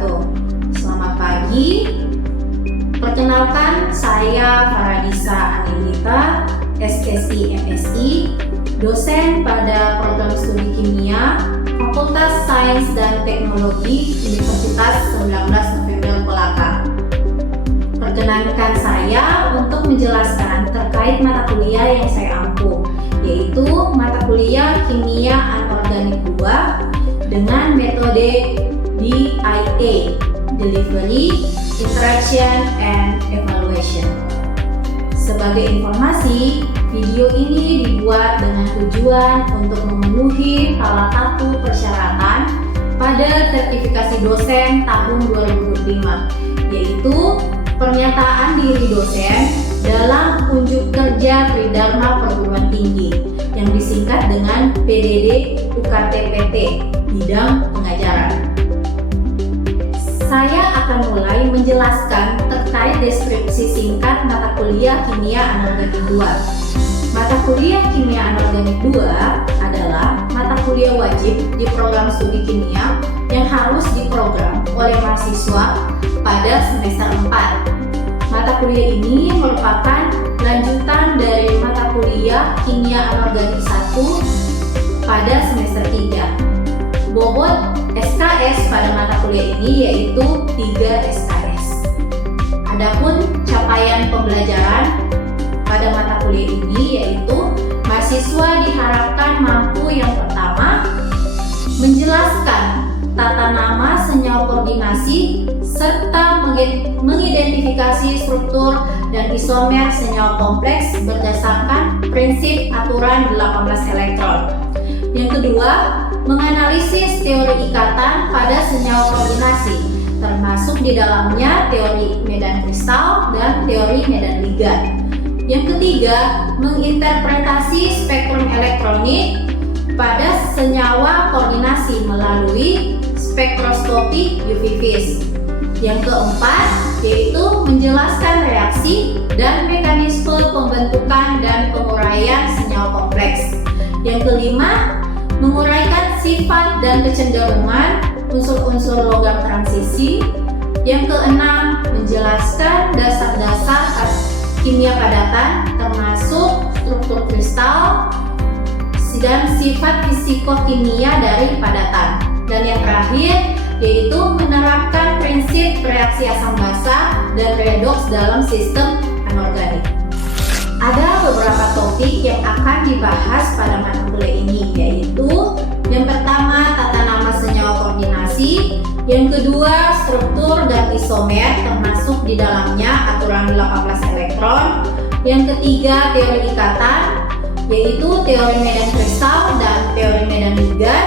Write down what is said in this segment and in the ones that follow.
wabarakatuh. Selamat pagi. Perkenalkan, saya Faradisa Anindita, SSI MSI, dosen pada program studi kimia, Fakultas Sains dan Teknologi Universitas 19 November Kolaka. Perkenankan saya untuk menjelaskan terkait mata kuliah yang saya ampu, yaitu mata kuliah Kimia Anorganik 2 dengan metode DIA, Delivery, Interaction, and Evaluation. Sebagai informasi, video ini dibuat dengan tujuan untuk memenuhi salah satu persyaratan pada sertifikasi dosen tahun 2025, yaitu pernyataan diri dosen dalam unjuk kerja Tridharma Perguruan Tinggi yang disingkat dengan PDD UKTPT bidang pengajaran. Saya akan mulai menjelaskan terkait deskripsi singkat mata kuliah Kimia Anorganik 2. Mata kuliah Kimia Anorganik 2 adalah mata kuliah wajib di program studi kimia yang harus diprogram oleh mahasiswa pada semester 4. Mata kuliah ini merupakan lanjutan dari mata kuliah Kimia Anorganik 1 pada semester 3. Bobot SKS pada mata kuliah ini yaitu 3 SKS. Adapun capaian pembelajaran pada mata kuliah ini yaitu mahasiswa diharapkan mampu yang pertama menjelaskan tata nama senyawa koordinasi serta mengidentifikasi struktur dan isomer senyawa kompleks berdasarkan prinsip aturan 18 elektron. Yang kedua, menganalisis teori ikatan pada senyawa koordinasi, termasuk di dalamnya teori medan kristal dan teori medan ligan. Yang ketiga, menginterpretasi spektrum elektronik pada senyawa koordinasi melalui spektroskopi UV vis. Yang keempat, yaitu menjelaskan reaksi dan mekanisme pembentukan dan penguraian senyawa kompleks. Yang kelima, menguraikan sifat dan kecenderungan unsur-unsur logam transisi. Yang keenam, menjelaskan dasar-dasar kimia padatan termasuk struktur kristal dan sifat fisikokimia dari padatan. Dan yang terakhir yaitu menerapkan prinsip reaksi asam basa dan redoks dalam sistem anorganik. Ada beberapa topik yang akan dibahas pada mata kuliah ini, yaitu yang pertama tata nama senyawa koordinasi, yang kedua struktur dan isomer termasuk di dalamnya aturan 18 elektron, yang ketiga teori ikatan yaitu teori medan kristal dan teori medan ligan,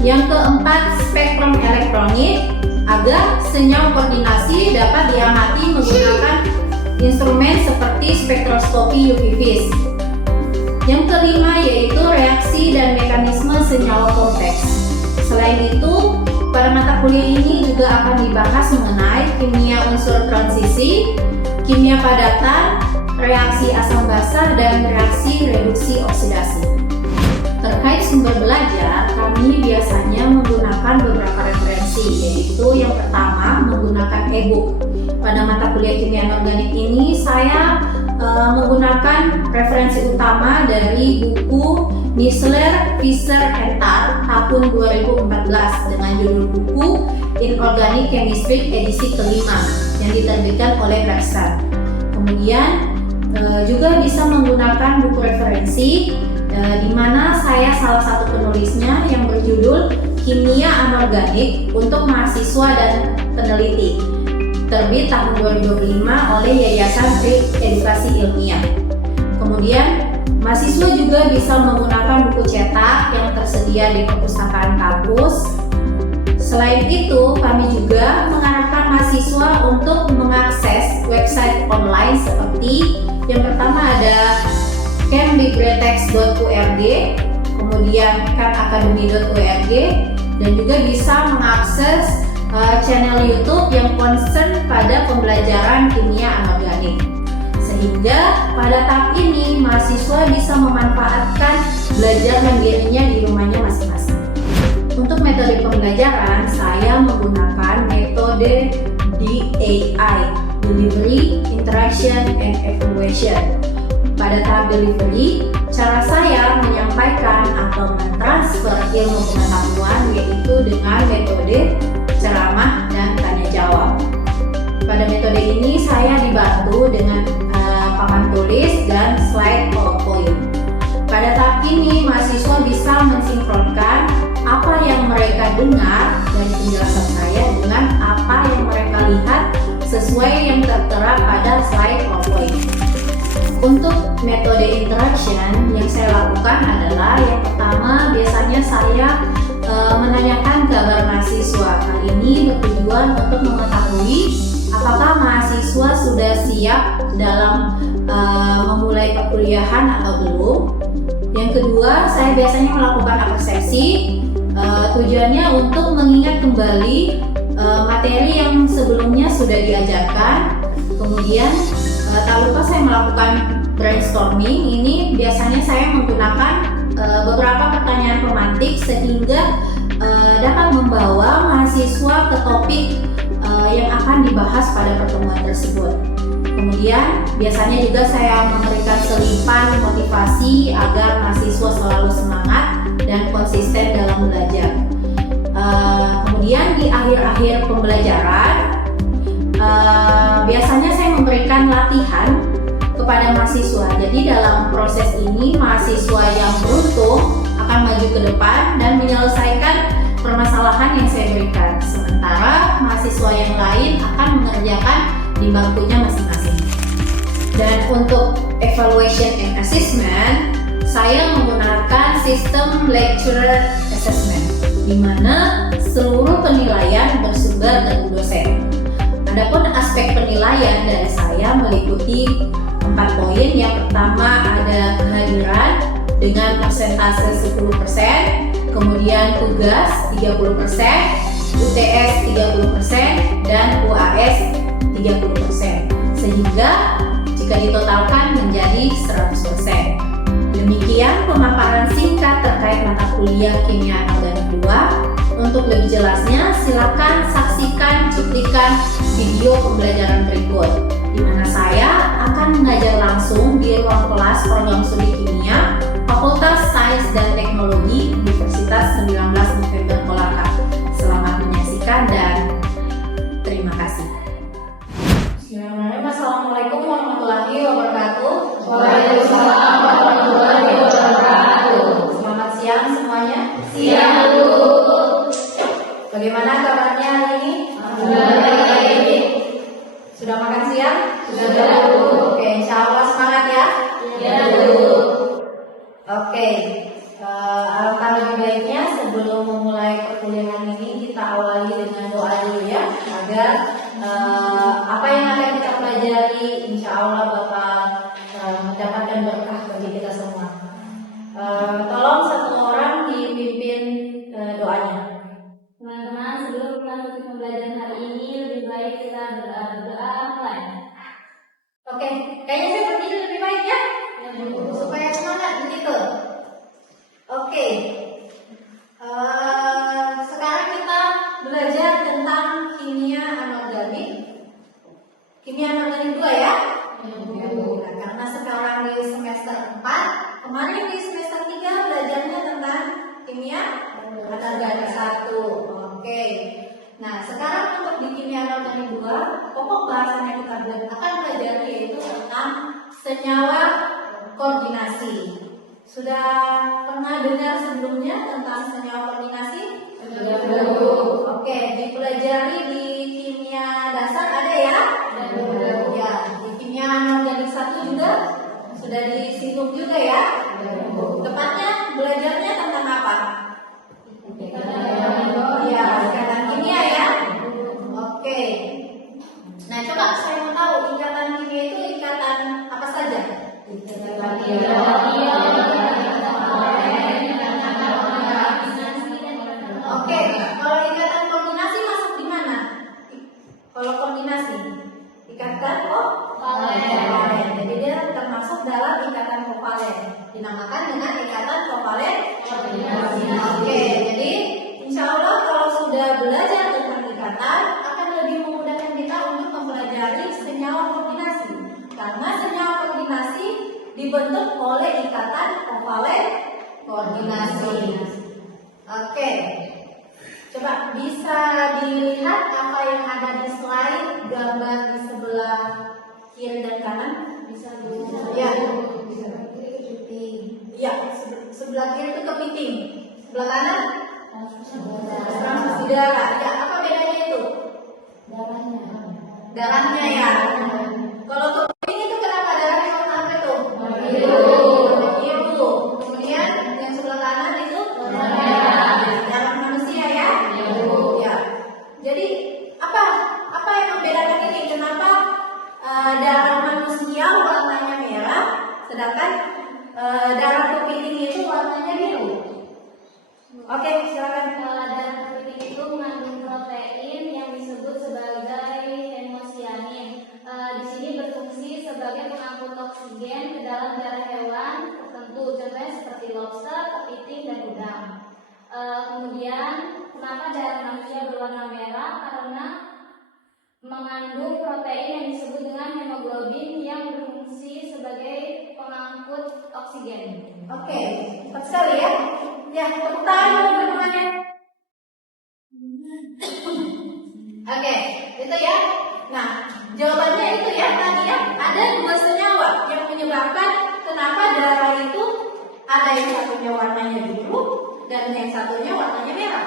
yang keempat spektrum elektronik agar senyawa koordinasi dapat diamati menggunakan instrumen seperti spektroskopi UV vis. Yang kelima yaitu reaksi dan mekanisme senyawa kompleks. Selain itu, pada mata kuliah ini juga akan dibahas mengenai kimia unsur transisi, kimia padatan, reaksi asam basa, dan reaksi reduksi oksidasi. Terkait sumber belajar, kami biasanya menggunakan beberapa referensi, yaitu yang pertama menggunakan e-book. Pada mata kuliah kimia anorganik ini saya menggunakan referensi utama dari buku Nissler, Fischer & Thal tahun 2014 dengan judul buku Inorganic Chemistry edisi kelima yang diterbitkan oleh Berkshire. Kemudian juga bisa menggunakan buku referensi di mana saya salah satu penulisnya yang berjudul Kimia Anorganik untuk Mahasiswa dan Peneliti, terbit tahun 2025 oleh Yayasan Trik Edukasi Ilmiah. Kemudian mahasiswa juga bisa menggunakan buku cetak yang tersedia di perpustakaan kampus. Selain itu, kami juga mengharapkan mahasiswa untuk mengakses website online seperti yang pertama ada kemdikretex.org, kemudian kemacademy.org, dan juga bisa mengakses channel YouTube yang concern pada pembelajaran kimia anorganik. Sehingga pada tahap ini mahasiswa bisa memanfaatkan belajar mandirinya di rumahnya masing-masing. Untuk metode pembelajaran, saya menggunakan metode DAI, Delivery, Interaction, and Evaluation. Pada tahap delivery, cara saya menyampaikan atau mentransfer ilmu pengetahuan yaitu dengan metode ceramah dan tanya jawab. Pada metode ini saya dibantu dengan papan tulis dan slide PowerPoint. Pada tahap ini, mahasiswa bisa mensinkronkan apa yang mereka dengar dari penjelasan saya dengan apa yang mereka lihat sesuai yang tertera pada slide PowerPoint. Untuk metode interaction yang saya lakukan adalah yang pertama, biasanya saya menanyakan kabar mahasiswa. Hal ini bertujuan untuk mengetahui apakah mahasiswa sudah siap dalam memulai perkuliahan atau belum. Yang kedua, saya biasanya melakukan apresiasi. Tujuannya untuk mengingat kembali materi yang sebelumnya sudah diajarkan. Kemudian tak lupa saya melakukan brainstorming. Ini biasanya saya menggunakan beberapa pertanyaan pemantik sehingga dapat membawa mahasiswa ke topik yang akan dibahas pada pertemuan tersebut. Kemudian biasanya juga saya memberikan selipan motivasi agar mahasiswa selalu semangat dan konsisten dalam belajar. Kemudian di akhir-akhir pembelajaran biasanya saya memberikan latihan kepada mahasiswa. Jadi dalam proses ini mahasiswa yang beruntung akan maju ke depan dan menyelesaikan permasalahan yang saya berikan. Sementara mahasiswa yang lain akan mengerjakan di bangkunya masing-masing. Dan untuk evaluation and assessment, saya menggunakan sistem lecturer assessment, di mana seluruh penilaian bersumber dari dosen. Adapun aspek penilaian dari saya meliputi 4 poin. Yang pertama ada kehadiran dengan persentase 10%, kemudian tugas 30%, UTS 30%, dan UAS 30%. Sehingga jika ditotalkan menjadi 100%. Demikian pemaparan singkat terkait mata kuliah Kimia Anorganik 2. Untuk lebih jelasnya, silakan saksikan cuplikan video pembelajaran berikut, di mana saya akan mengajar langsung di ruang kelas program studi kimia Fakultas Sains dan Teknologi Universitas 19 November Kolaka. Selamat menyaksikan dan terima kasih. Bismillahirrahmanirrahim. Assalamualaikum warahmatullahi wabarakatuh. Waalaikumsalam warahmatullahi wabarakatuh. Selamat siang semuanya. Siang, Bu. Bagaimana kabarnya hari ini? Baik. Sudah makan siang? Sudah, Bu. Oke, insya Allah semangat ya. Ya, Bu. Oke, alangkah lebih baiknya sebelum memulai perkuliahan ini kita awali dengan doa dulu ya, agar apa yang akan kita pelajari insya Allah bakal mendapatkan berkah bagi kita semua. Tolong satu orang dipimpin doanya. Teman-teman, sebelum kita lanjut pembelajaran hari ini, lebih baik kita berdoa online. Oke, kayaknya seperti itu lebih baik ya, supaya semangat begitu. Oke, sekarang kita belajar tentang kimia anorganik. Kimia anorganik 2 ya. Nah, karena sekarang di semester 4, kemarin di semester 3 belajarnya tentang kimia anorganik 1. Oke. Nah, sekarang untuk di kimia anorganik 2, pokok bahasan yang kita akan pelajari yaitu tentang senyawa koordinasi. Sudah pernah dengar sebelumnya tentang senyawa koordinasi? Sudah, Bu. Oke, dipelajari di kimia dasar ada ya? Ya, di kimia anorganik 1 juga sudah disinggung juga ya? Tepatnya belajarnya tentang apa? Ya, ikatan kimia ya? Oke. Nah, coba saya mau tahu ikatan kimia itu ikatan apa saja? Oke, kalau ikatan koordinasi masuk di mana? Kalau koordinasi, ikatan kovalen. Jadi dia termasuk dalam ikatan kovalen. Dinamakan dengan ikatan kovalen koordinasi. Oke, jadi dibentuk oleh ikatan kovalen koordinasi. Oke. Coba bisa dilihat apa yang ada di slide gambar di sebelah kiri dan kanan? Bisa ya. Iya, sebelah kiri itu kepiting. Sebelah kanan? Transfusi darah. Ya, apa bedanya itu? Darahnya ya. Kalau kepiting itu kenapa darahnya warna apa itu? Biru. Kemudian yang sebelah kanan itu darah manusia ya. Ya. Jadi apa yang membedakan ini? Kenapa darah manusia warnanya merah, sedangkan darah kepiting itu warnanya biru? Oke, silakan. Darah kepiting itu mengandung protein yang disebut sebagai hemosianin. Di sini berfungsi sebagai pengangkut oksigen ke dalam darah hewan tertentu, contohnya seperti lobster, kepiting, dan udang. Kemudian, kenapa darah manusia berwarna merah? Karena mengandung protein yang disebut dengan hemoglobin yang berfungsi sebagai pengangkut oksigen. Oke, cepat sekali ya. Ya, tepuk tangan teman-temannya. Oke, itu ya. Nah, jawabannya itu ya tadi ya. Ada dua senyawa yang menyebabkan kenapa darah itu ada yang satunya warnanya biru dan yang satunya warnanya merah.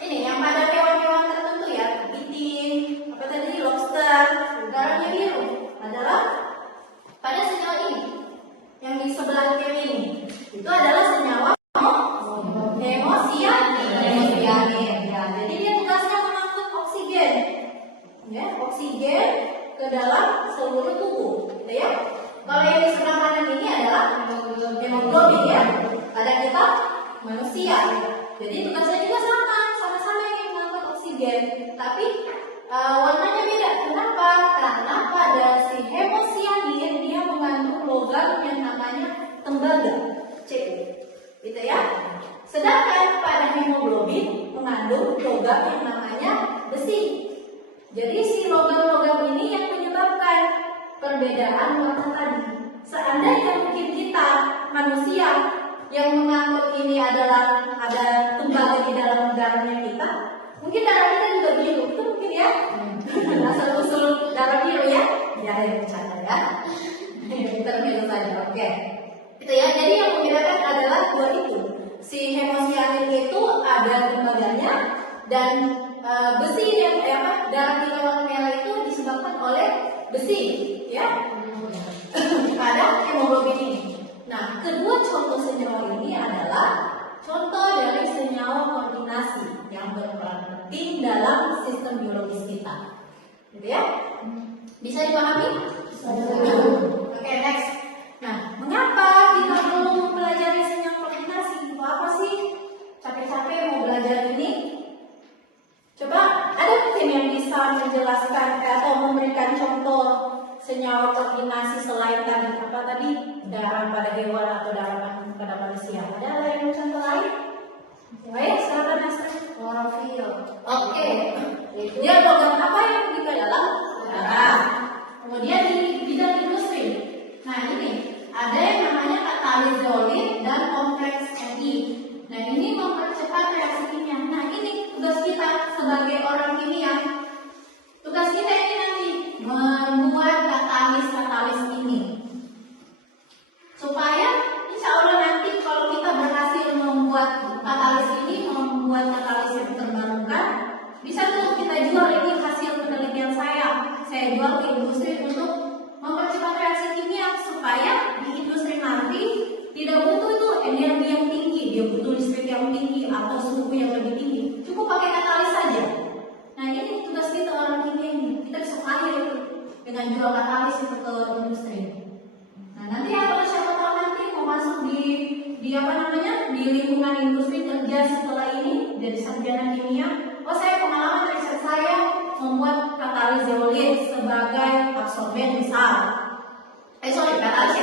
Ini yang pada hewan-hewan tertentu ya, kepiting, apa tadi, lobster, darahnya biru adalah pada senyawa ini. Yang di sebelah kiri ini itu adalah senyawa hemosianin. Ya, jadi dia tugasnya mengangkut oksigen, ya, oksigen ke dalam seluruh tubuh, gitu ya. Kalau yang di sebelah kanan ini adalah hemoglobin ya, pada kita manusia. Jadi tugasnya juga sama-sama yang mengangkut oksigen, tapi warnanya beda. Kenapa? Karena pada si hemosianin dia mengandung logam yang namanya tembaga, Cu, gitu ya. Sedangkan pada hemoglobin mengandung logam yang namanya besi. Jadi si logam-logam ini yang menyebabkan perbedaan warna tadi. Seandainya mungkin kita manusia yang mengangkut ini adalah ada tembaga di dalam darahnya kita, mungkin darah kita juga biru, itu mungkin ya. Asal usul darah biru ya. Ya, yang bercanda ya. Terbiasa saja. Oke. Itu ya. Jadi yang membedakan adalah dua itu. Si hemosianin itu ada tembaganya dan besi yang darah kita warna merah itu disebabkan oleh besi ya pada hemoglobin ini. Nah, kedua contoh senyawa ini adalah contoh dari senyawa koordinasi yang berperan penting dalam sistem biologis kita, gitu ya. Bisa dipahami? Oke, next. Nah, mengapa kita belum mempelajari senyawa koordinasi? Itu apa sih? Capek-capek mau belajar ini? Coba ada mungkin yang bisa menjelaskan atau memberikan contoh senyawa koordinasi selain tadi apa tadi? Darah pada hewan atau darah pada manusia. Ada yang contoh lain? Baik, silakan Nasri. Klorofil. Oke. Dia logam apa yang di dalam darah? Kemudian di bidang industri. Nah, ini ada yang namanya katalizolit dan kompleks Ni. Nah, ini mempercepat reaksi kimia. Nah, ini tugas kita sebagai orang kimia. Tugas kita ini nanti membuat katalis ini. Supaya insya Allah nanti kalau kita berhasil membuat katalis ini, membuat katalis yang terbarukan, bisa tuh kita jual ini hasil penelitian saya jual ke industri untuk mempercepat reaksi kimia supaya di industri nanti tidak butuh itu energi yang tinggi, dia butuh listrik yang tinggi atau suhu yang lebih tinggi, cukup pakai katalis saja. Nah, ini tugas kita orang kimia ini, kita bisa kaya itu dengan jual katalis itu ke industri. Nah, nanti apa siapa tahu nanti mau masuk di apa namanya di lingkungan industri kerja setelah ini jadi sarjana kimia. Oh, saya pengalaman riset saya membuat katalis zeolit sebagai absorben misal.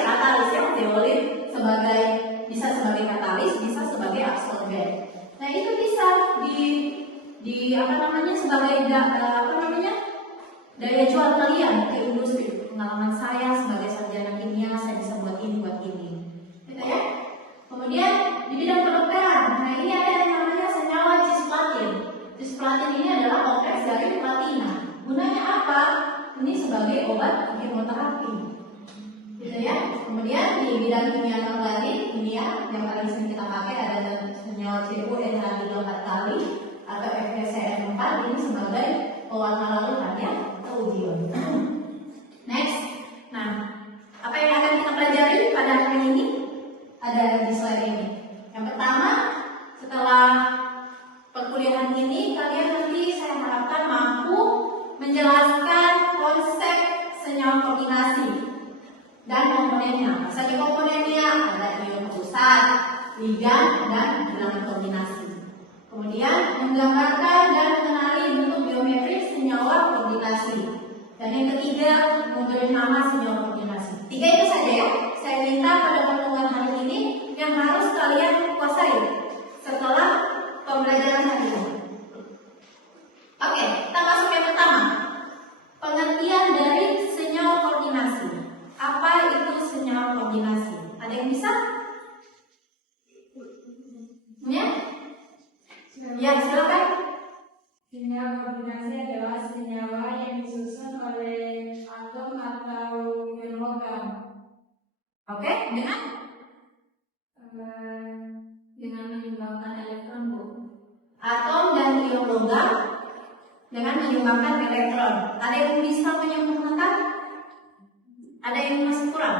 Katalis ya zeolit bisa sebagai katalis, bisa sebagai absorben. Nah, itu bisa di apa namanya sebagai daya jual kalian ke industri. Pengalaman saya sebagai sarjana kimia, saya bisa buat ini buat ini. Kemudian di bidang kimia organik, kimia yang paling sering kita pakai ada senyawa CuNH3 4 kali atau FeCN4 ini sebagai pewarna larutan ya atau ujian. Next, nah apa yang akan kita pelajari pada hari ini? Ada di slide ini. Yang pertama, setelah perkuliahan ini kalian nanti saya harapkan mampu menjelaskan konsep senyawa koordinasi dan komponennya. Saja komponennya ada ion pusat, ligan, dan bilangan koordinasi. Kemudian menggambarkan dan mengenali bentuk biometrik senyawa koordinasi. Dan yang ketiga, memberi nama senyawa koordinasi. 3 itu saja ya. Saya minta pada pertemuan hari ini yang harus kalian kuasai setelah pembelajaran hari ini. Oke, kita masuk yang pertama. Pengertian dari senyawa koordinasi. Apa itu senyawa koordinasi? Ada yang bisa? Ya? Ya, silakan. Senyawa koordinasi adalah senyawa yang disusun oleh atom atau ion logam. Oke, dengan Menyumbangkan elektron, Bu. atom dan ion logam dengan menyumbangkan elektron. Ada yang bisa menyempurnakan? Ada yang masih kurang?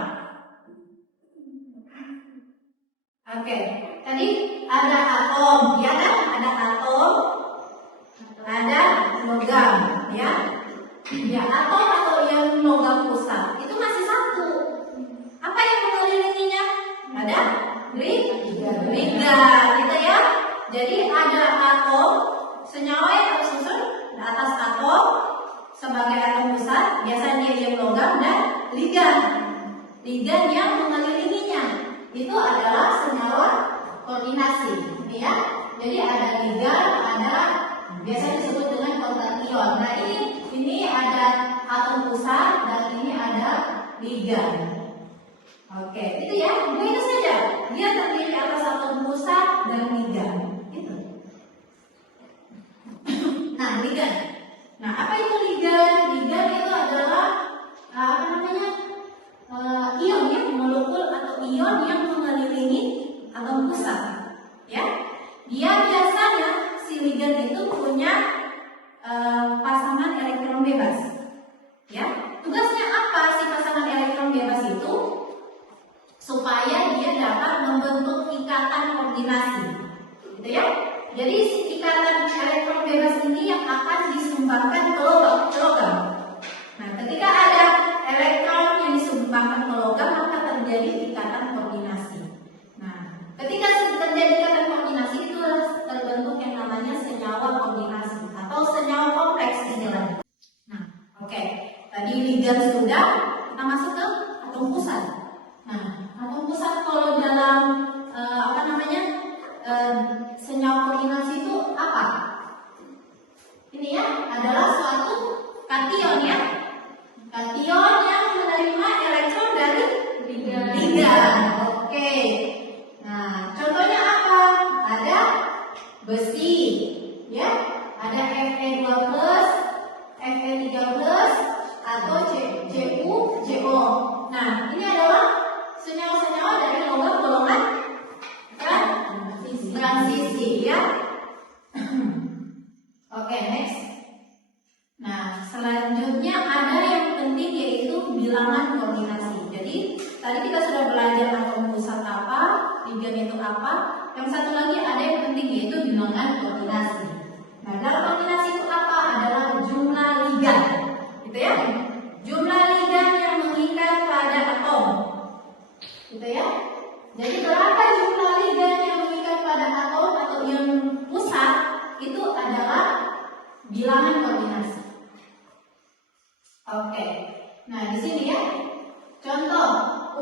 Oke, tadi ada atom, ya kan? Ada atom, ada logam, ya. Ya, atom atau ion logam pusat itu masih satu. Apa yang mengelilinginya? Ada ligan, gitu ya. Jadi ada atom, senyawa yang tersusun di atas atom sebagai atom pusat, biasanya ion logam dan ligan. Ligan yang mengelilinginya itu adalah senyawa koordinasi, ya. Jadi ada ligan, ada biasa disebut dengan kontak ion. Nah ini ada atom pusat dan ini ada ligan. Oke, itu ya, begitu saja. Dia terdiri atas atom pusat dan ligan. Itu. Nah, ligan. Nah, apa itu ligan? Ligan itu adalah ion ya, molekul atau ion yang mengelilingi atom pusat. Ya, dia biasanya si ligan itu punya pasangan elektron bebas. Ya, tugasnya apa si pasangan elektron bebas itu? Supaya dia dapat membentuk ikatan koordinasi, gitu ya. Jadi si ikatan elektron bebas ini yang akan disumbangkan ke logam. Nah, ketika ada elektron yang disumbangkan ke logam, maka terjadi ikatan koordinasi. Nah, ketika terjadi ikatan koordinasi itu terbentuk yang namanya senyawa koordinasi atau senyawa kompleks istilahnya. Nah, oke. Tadi ligan sudah, kita masuk ke atom pusat. Nah, atom pusat kalau dalam senyawa koordinasi itu apa? Ini ya adalah suatu kation ya, kation yang menerima elektron dari ligan. Oke. Nah, contohnya apa? Ada besi, ya, ada Fe2+, Fe3+, atau CuCO. Nah, ini adalah senyawa-senyawa dari logam golongan transisi ya. Oke, next. Nah, selanjutnya ada yang penting yaitu bilangan koordinasi. Jadi tadi kita sudah belajar atom pusat apa, ligan itu apa. Yang satu lagi ada yang penting yaitu bilangan koordinasi. Nah, dalam koordinasi itu apa? Adalah jumlah ligan, gitu ya. Jumlah ligan yang mengikat pada atom, gitu ya. Jadi berapa jumlah ligan yang mengikat pada atom atau ion pusat itu adalah bilangan koordinasi. Oke. Nah, di sini ya. Contoh,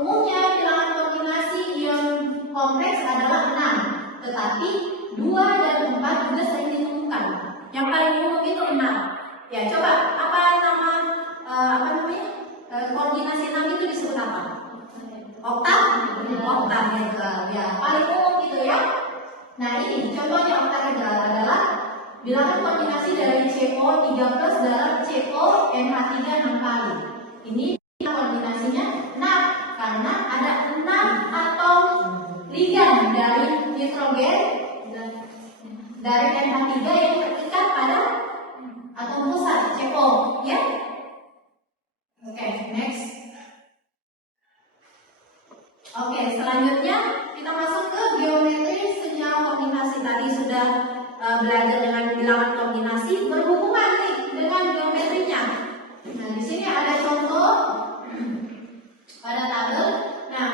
umumnya bilangan koordinasi ion kompleks adalah 6, tetapi 2 dan 4 juga sering ditemukan. Yang paling umum itu 6. Ya, coba apa nama koordinasi 6 itu disebut apa? Oktat? Oktahedral. Ya, paling umum itu ya. Nah, ini contohnya oktahedral adalah bilangan koordinasi dari CO3+ dalam CONH3 6 kali. Ini koordinasinya 6 karena ada dari nitrogen dari NH3 yang terikat pada atom pusat CO, ya. Oke, next. Oke, selanjutnya kita masuk ke geometri senyawa koordinasi. Tadi sudah belajar dengan bilangan koordinasi, berhubungan nih dengan geometrinya. Nah, di sini ada contoh pada tabel. Nah,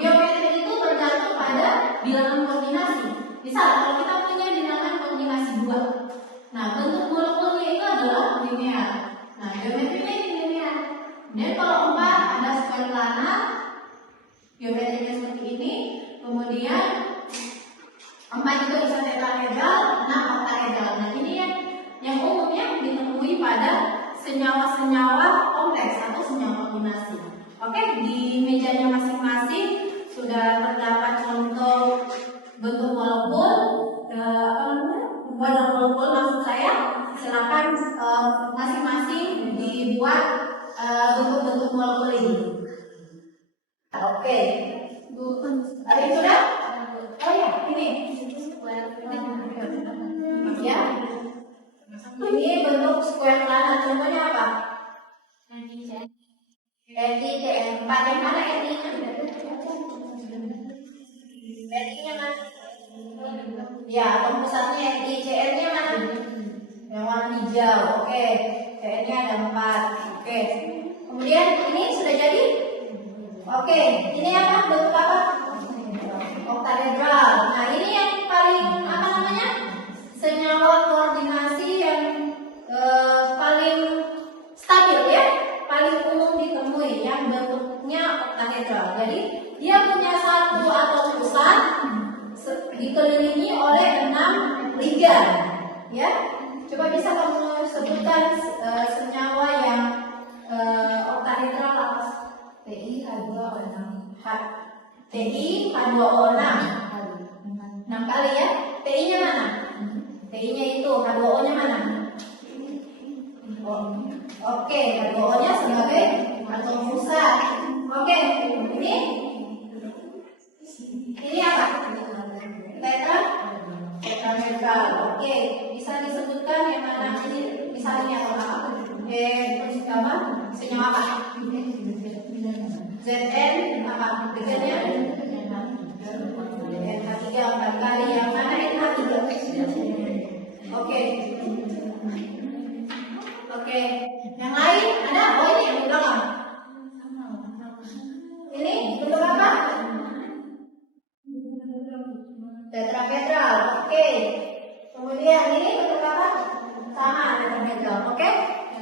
geometri itu bergantung pada bilangan koordinasi. Misal kalau kita punya bilangan koordinasi 2, nah bentuk molekulnya itu adalah linear. Nah, geometrinya ini linear. Dan kalau 4 ada square planar, geometrinya seperti ini. Kemudian 4 juga bisa tetrahedral, 6 oktahedral. Nah, ini yang umumnya ditemui pada senyawa-senyawa kompleks atau senyawa kombinasi. Oke, di mejanya masing-masing sudah terdapat contoh bentuk molekul, model molekul maksud saya. Silakan masing-masing dibuat bentuk-bentuk molekul ini. Oke, ada yang sudah? Oh ya, ini. Ya, ini bentuk square planar. Contohnya apa? NiCN. 4 yang mana NI-nya? NI-nya mana? Ya, atom pusatnya NiCN-nya mana? Yang warna hijau. Oke, CN-nya ada 4. Oke. Kemudian ini sudah jadi? Oke, ini apa? Bentuk apa? Oktahedral. Nah, ini yang paling apa namanya? Senyawa koordinasi yang paling stabil ya, paling umum ditemui yang bentuknya oktahedral. Jadi dia punya satu atom pusat dikelilingi oleh 6 ligan. Ya, coba bisa kamu sebutkan senyawa yang oktahedral apa? TI H2O6. TI H2O6. 6 kali ya. TI-nya mana? TI-nya itu, H2O-nya mana? Oke, H2O-nya sebagai atom pusat. Oke, ini apa? Tetrahedral. Oke, bisa disebutkan yang mana ini? Misalnya apa? Apa? Senyawa apa? Zn apa? Ligannya? NH3 4 kali. Yang mana NH3? Oke. Oke. Yang lain ada? Oh, ini yang di belakang. Ini bentuk apa? Tetrahedral. Oke. Kemudian ini bentuk apa? Sama, tetrahedral. Oke.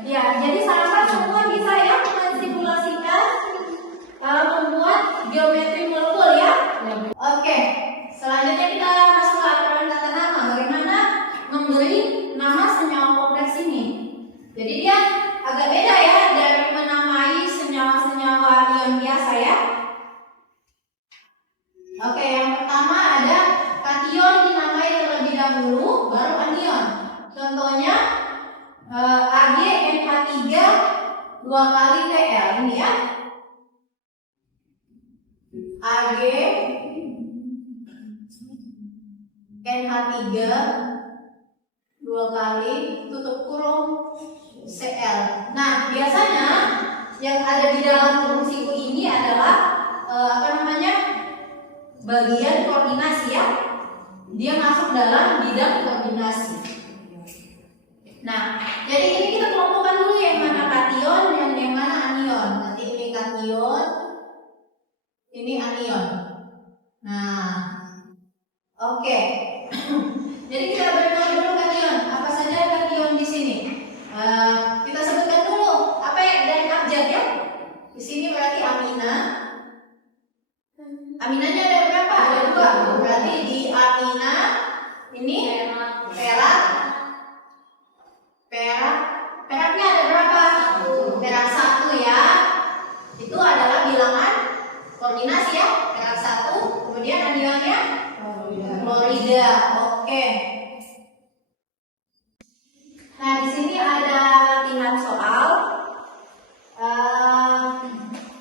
Ya, jadi sahabat semua bisa ya mensimulasikan membuat geometri molekul ya. Oke. Selanjutnya kita masuk ke aturan tata nama. Bagaimana memberi nama senyawa kompleks ini? Jadi dia agak beda ya dari menamai senyawa-senyawa ion biasa ya. Oke, yang pertama ada kation dinamai terlebih dahulu, baru anion. Contohnya AgNH3 2 kali Pl ini ya. AgNH3 2 kali tutup kurung Cl. Nah, biasanya yang ada di dalam kurung siku ini adalah bagian koordinasi ya. Dia masuk dalam bidang koordinasi. Nah, jadi ini kita kelompokkan dulu yang mana kation dan yang mana anion. Nanti ini kation, ini anion. Nah, oke. Jadi kita beritahu dulu kation. Apa saja kation di sini? Kita sebutkan dulu apa yang dari abjad ya. Di sini berarti amina. Aminanya ada berapa? Ada 2. Berarti di amina ini perak. Peraknya ada berapa? Perak 1 ya. Itu adalah bilangan koordinasi ya. Perak 1. Kemudian anionnya klorida. Oke. Nah, di sini ada latihan soal.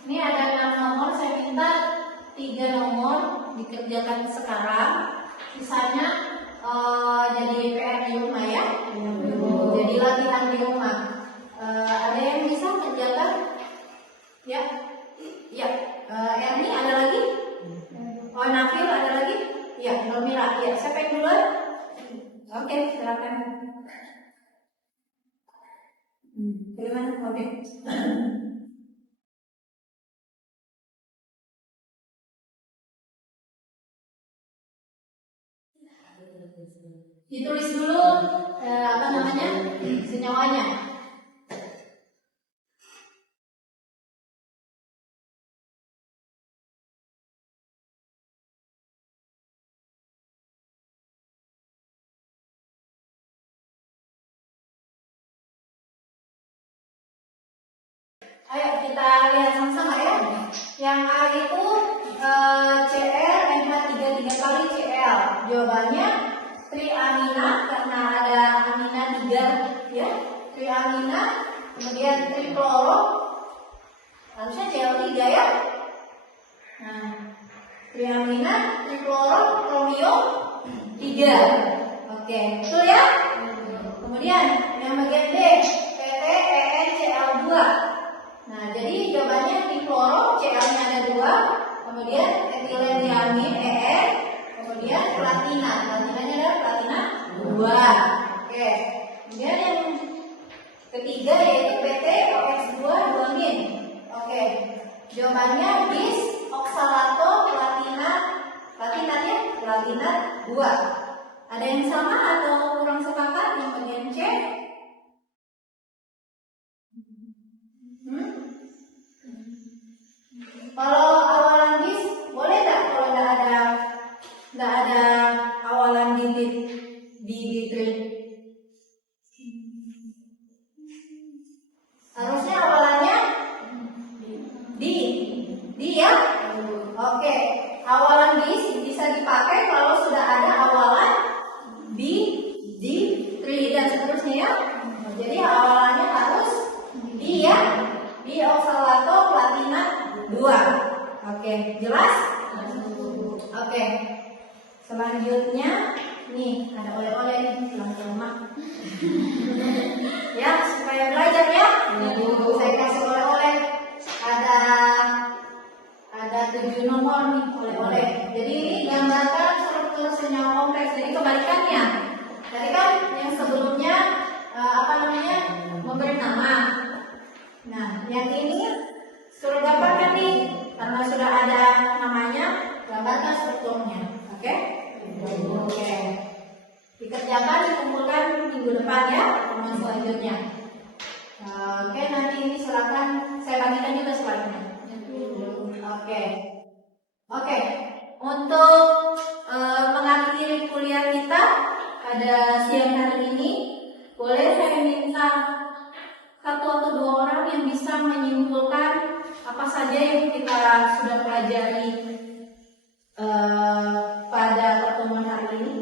Ini ada 6 nomor. Saya minta 3 nomor dikerjakan sekarang, sisanya jadi PR di rumah ya. Jadi latihan di rumah. Ada yang bisa kerjakan? Ya, ya. Erni ada lagi? Oh, Nafil ada lagi? Ya, Normila. Ya, siapa yang duluan? Oke, silakan. Gimana? Oke. Ditulis dulu apa namanya? Senyawanya. Ayo kita lihat sama-sama ya. Yang A itu Cl NH3 3 kali Cl. Jawabannya triamina karena ada amina 3 ya. Triamina, kemudian trikloro. Harusnya Cl3 ya. Nah, triamina, trikloro, kromio 3. Oke, betul ya? Kemudian yang bagian B, PT EN Cl2. Nah, jadi jawabannya dikloro, Cl-nya ada 2, kemudian etilen diamin, EN, kemudian platina. Platinanya ada platina 2. Oke. Kemudian yang ketiga yaitu PT OX2 2-min. Oke. Jawabannya bis oksalato platinat. Platinatnya platinat 2. Ada yang sama atau kurang sepakat yang bagian C? Kalau awalan bis boleh nggak? Kalau nggak ada awalan di ditri. Harusnya awalannya di ya. Oke, awalan bis bisa dipakai kalau sudah ada awalan di tri dan seterusnya ya. Jadi awalannya harus di ya. Di oksalato platinat 2. Oke, jelas? Oke. Selanjutnya nih ada oleh-oleh nih pulang ke rumah. Ya, supaya belajar ya. Saya kasih oleh-oleh. Ada 7 nomor nih oleh-oleh. Jadi ini gambarkan struktur senyawa kompleks. Jadi kebalikannya. Tadi kan yang sebelumnya memberi nama. Nah, yang ini suruh gambarkan nih, karena sudah ada namanya, gambarkan strukturnya. Oke? Oke. Dikerjakan, dikumpulkan minggu depan ya, teman selanjutnya. Oke, nanti ini silakan saya bagikan juga slide-nya. Oke. Untuk mengakhiri kuliah kita pada siang hari ini, boleh saya minta 1 atau 2 orang yang bisa menyimpulkan apa saja yang kita sudah pelajari pada pertemuan hari ini.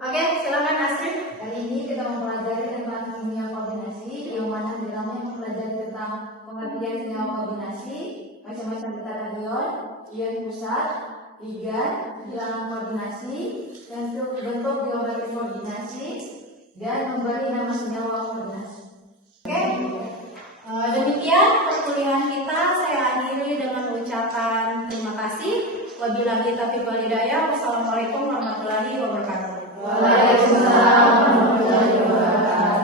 Oke, silakan Astrid. Kali ini kita mempelajari tentang kimia kombinasi, yang mana di dalamnya mempelajari tentang pengertian senyawa kombinasi, macam-macam beta-kation, ion pusat, ligan, bilangan koordinasi, bentuk geometri koordinasi, dan memberi nama senyawa kombinasi. Oke, demikian perkuliahan kita. Saya akhiri dengan ucapan terima kasih. Wabillahi taufiq wal hidayah. Wassalamualaikum warahmatullahi wabarakatuh. Waalaikumsalam warahmatullahi wabarakatuh.